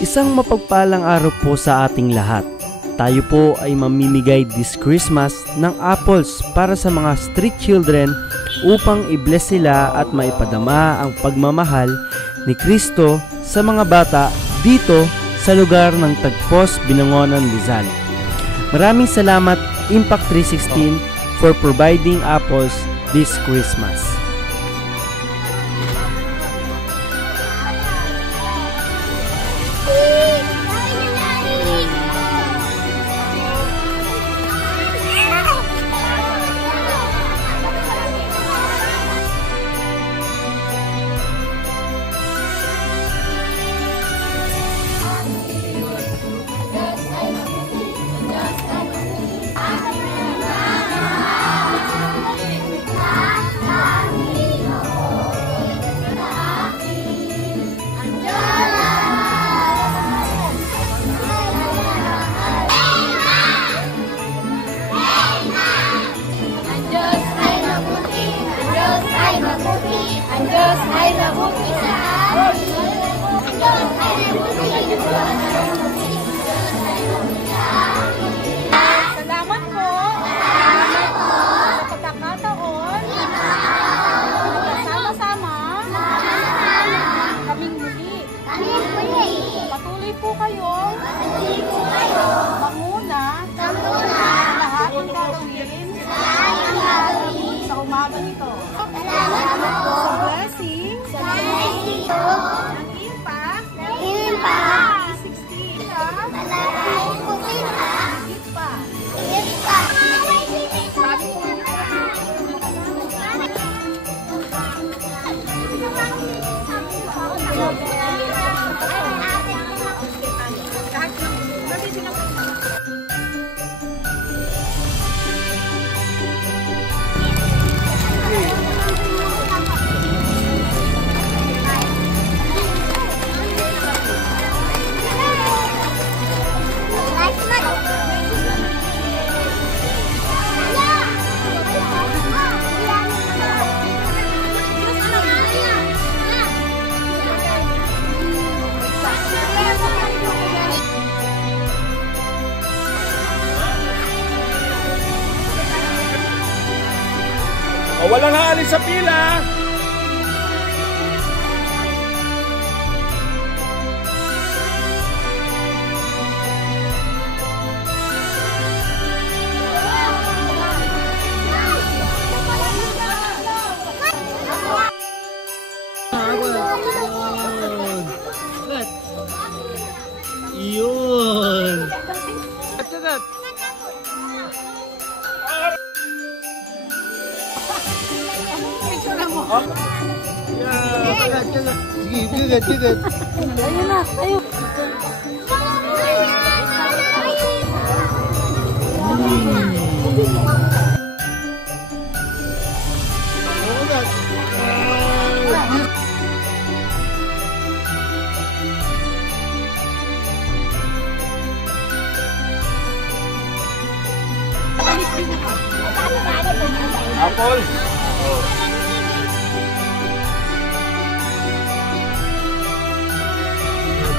Isang mapagpalang araw po sa ating lahat. Tayo po ay mamimigay this Christmas ng apples para sa mga street children upang i-bless sila at maipadama ang pagmamahal ni Kristo sa mga bata dito sa lugar ng Tagpos, Binangonan, Rizal. Maraming salamat Impact 316 for providing apples this Christmas. Salamat po sa pagkakataon sama-sama kaming muli. Patuloy po kayong manguna sa lahat ng gagawin sa umagang ito. Salamat po sa blessing ng Impact 316 O, walang aalis sa pila. Yun! Sige, tigat. Ayun na, ayun. Apple.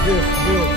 Yes.